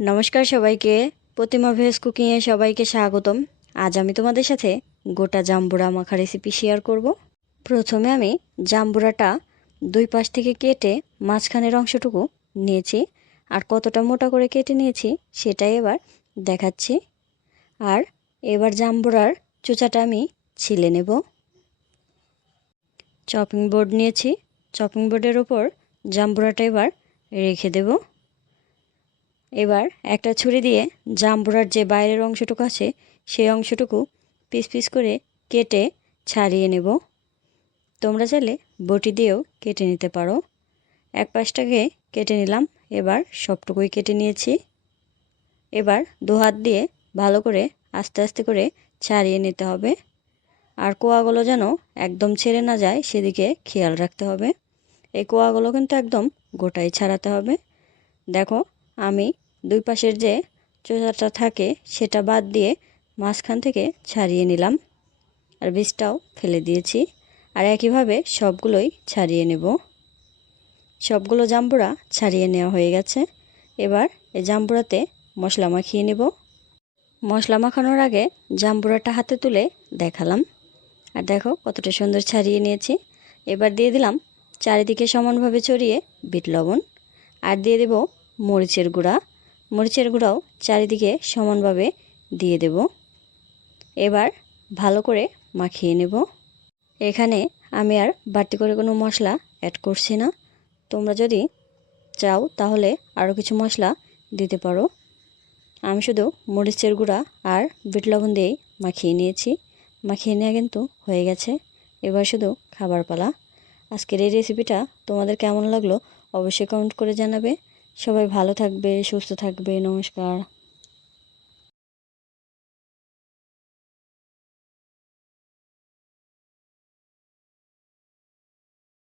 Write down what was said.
নমস্কার সবাইকে, প্রতিমা ভেজ কুকিংয়ে সবাইকে স্বাগতম। আজ আমি তোমাদের সাথে গোটা জাম্বুরা মাখা রেসিপি শেয়ার করব। প্রথমে আমি জাম্বুরাটা দুই পাশ থেকে কেটে মাঝখানের অংশটুকু নিয়েছি, আর কতটা মোটা করে কেটে নিয়েছি সেটাই এবার দেখাচ্ছি। আর এবার জাম্বুরার চোচাটা আমি ছিলে নেব। চপিং বোর্ড নিয়েছি, চপিং বোর্ডের ওপর জাম্বুরাটা এবার রেখে দেব। এবার একটা ছুরি দিয়ে জাম্বুরার যে বাইরের অংশটুকু আছে সেই অংশটুকু পিস পিস করে কেটে ছাড়িয়ে নেব। তোমরা চাইলে বটি দিয়েও কেটে নিতে পারো। এক পাশটাকে কেটে নিলাম, এবার সবটুকুই কেটে নিয়েছি। এবার দু হাত দিয়ে ভালো করে আস্তে আস্তে করে ছাড়িয়ে নিতে হবে, আর কোয়াগুলো যেন একদম ছেড়ে না যায় সেদিকে খেয়াল রাখতে হবে। এই কোয়াগুলো কিন্তু একদম গোটাই ছাড়াতে হবে। দেখো, আমি দুই পাশের যে চোচাটা থাকে সেটা বাদ দিয়ে মাঝখান থেকে ছাড়িয়ে নিলাম, আর বীজটাও ফেলে দিয়েছি। আর একইভাবে সবগুলোই ছাড়িয়ে নেব। সবগুলো জাম্বুরা ছাড়িয়ে নেওয়া হয়ে গেছে। এবার এই জাম্বুরাতে মশলা মাখিয়ে নেব। মশলা মাখানোর আগে জাম্বুরাটা হাতে তুলে দেখালাম, আর দেখো কতটা সুন্দর ছাড়িয়ে নিয়েছি। এবার দিয়ে দিলাম চারিদিকে সমানভাবে ছড়িয়ে বিট লবণ, আর দিয়ে দেব মরিচের গুঁড়া। মরিচের গুঁড়াও চারিদিকে সমানভাবে দিয়ে দেব। এবার ভালো করে মাখিয়ে নেব। এখানে আমি আর বাড়তি করে কোনো মশলা অ্যাড করছি না। তোমরা যদি চাও তাহলে আরও কিছু মশলা দিতে পারো। আমি শুধু মরিচের গুঁড়া আর বিট লবণ দিয়েই মাখিয়ে নিয়েছি। মাখিয়ে নেওয়া কিন্তু হয়ে গেছে। এবার শুধু খাবার পালা। আজকের এই রেসিপিটা তোমাদের কেমন লাগলো অবশ্যই কমেন্ট করে জানাবে। সবাই ভালো থাকবে, সুস্থ থাকবে। নমস্কার।